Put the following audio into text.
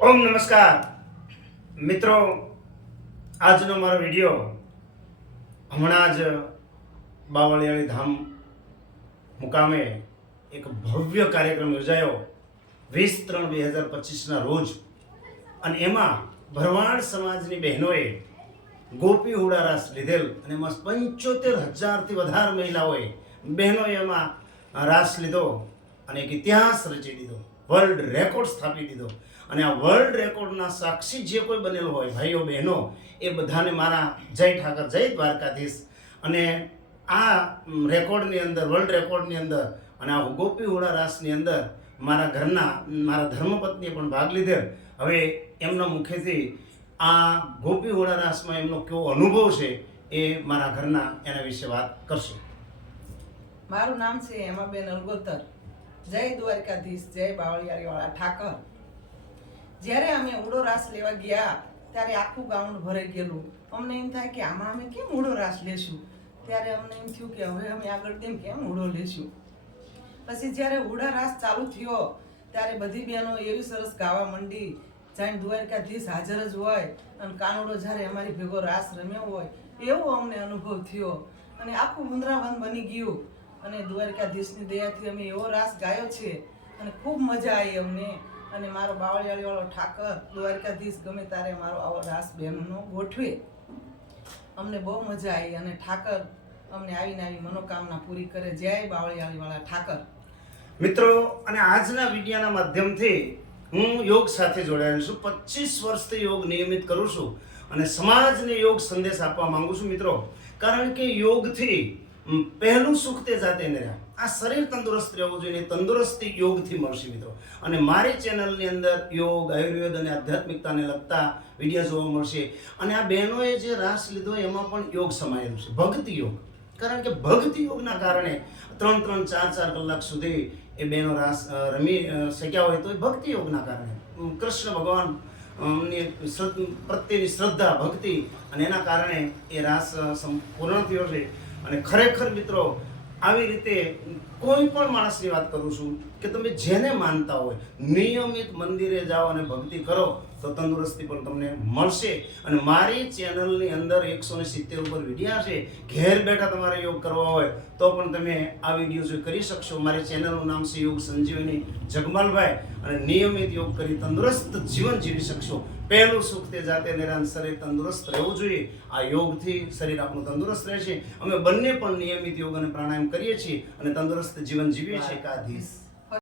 ઓમ નમસ્કાર મિત્રો, આજનો મારો વિડીયો હમણાં જ બાવળિયાળી ધામ મુકામે એક ભવ્ય કાર્યક્રમ યોજાયો 20/3/2025ના રોજ, અને એમાં ભરવાડ સમાજની બહેનોએ ગોપી હુડા રાસ લીધેલ, અને એમાં 75,000થી વધારે મહિલાઓએ બહેનોએ એમાં રાસ લીધો અને એક ઇતિહાસ રચી દીધો, વર્લ્ડ રેકોર્ડ સ્થાપી દીધો. અને આ વર્લ્ડ રેકોર્ડના સાક્ષી જે કોઈ બનેલો હોય ભાઈઓ બહેનો, એ બધાને મારા જય ઠાકર, જય દ્વારકાધીશ. અને આ રેકોર્ડની અંદર, વર્લ્ડ રેકોર્ડની અંદર, અને આ ગોપી હુડા રાસની અંદર મારા ઘરના મારા ધર્મપત્નીએ પણ ભાગ લીધેલ. હવે એમના મુખેથી આ ગોપી હુડા રાસમાં એમનો કેવો અનુભવ છે એ મારા ઘરના એના વિશે વાત કરશે. મારું નામ છે હેમાબેન અલગોતર. જય દ્વારકાધીશ, જય બાવળિયાળીવાળા ઠાકર. જ્યારે અમે ઉડો રાસ લેવા ગયા ત્યારે આખું ગાઉન્ડ ભરાઈ ગયેલું. અમને એમ થાય કે આમાં અમે કેમ ઉડો રાસ લેશું. ત્યારે અમને એમ થયું કે હવે અમે આગળ કેમ ઉડો લેશું. પછી જ્યારે ઉડા રાસ ચાલુ થયો ત્યારે બધી બહેનો એવી સરસ ગાવા માંડી, જાણે દ્વારકાધીશ હાજર જ હોય અને કાનુડો જ્યારે અમારી ભેગો રાસ રમ્યો હોય એવો અમને અનુભવ થયો. અને આખું વૃંદાવન બની ગયું, અને દ્વારકાધીશની દયાથી અમે એવો રાસ ગાયો છે અને ખૂબ મજા આવી અમને. અને મારો બાવળિયાળીવાળો ઠાકર દ્વારકાધીશ ગમે ત્યારે મારો આવો રાસ બહેનોનો ગોઠવે. અમને બહુ મજા આવી, અને ઠાકર અમને આવીને આવી મનોકામના પૂરી કરે. જય બાવળિયાળીવાળા ઠાકર. મિત્રો, અને આજના વિડીયોના માધ્યમથી હું યોગ સાથે જોડાયેલ છું. 25 વર્ષથી યોગ નિયમિત કરું છું અને સમાજને યોગ સંદેશ આપવા માંગુ છું મિત્રો. કારણ કે યોગથી પહેલું સુખ તે જાતે ન રહ્યા. આ શરીર તંદુરસ્ત રહેવું જોઈએ, તંદુરસ્તી યોગથી મળશે મિત્રો. અને મારી ચેનલની અંદર યોગ, આયુર્વેદ અને આધ્યાત્મિકતાને લગતા વિડીયો જોવા મળશે. અને આ બહેનોએ જે રાસ લીધો એમાં પણ યોગ સમાયેલું છે, ભક્તિ યોગ. કારણ કે ભક્તિ યોગના કારણે 3-3, 4-4 કલાક સુધી એ બહેનો રાસ રમી શક્યા હોય તો એ ભક્તિ યોગના કારણે, કૃષ્ણ ભગવાન પ્રત્યેની શ્રદ્ધા, ભક્તિ, અને એના કારણે એ રાસ પૂર્ણ થયો છે. અને ખરેખર મિત્રો, આવી રીતે કોઈ પણ માણસની વાત કરું છું કે તમે જેને માનતા હોય નિયમિત મંદિરે જાઓ અને ભક્તિ કરો તો તંદુરસ્તી પણ તમને મળશે. અને મારી ચેનલની અંદર 170 ઉપર વિડીયા છે. ઘેર બેઠા તમારે યોગ કરવા હોય તો પણ તમે આ વિડીયો જોઈ કરી શકશો. મારી ચેનલનું નામ છે યોગ સંજીવની જગમાલભાઈ, અને નિયમિત યોગ કરી તંદુરસ્ત જીવન જીવી શકશો. પહેલું સુખ તે જાતે નિરાંત, શરીર તંદુરસ્ત રહેવું જોઈએ. આ યોગથી શરીર આપણું તંદુરસ્ત રહેશે. અમે બંને પણ નિયમિત યોગ અને પ્રાણાયામ કરીએ છીએ અને તંદુરસ્ત જીવન જીવીએ છીએ. એકાધીશ.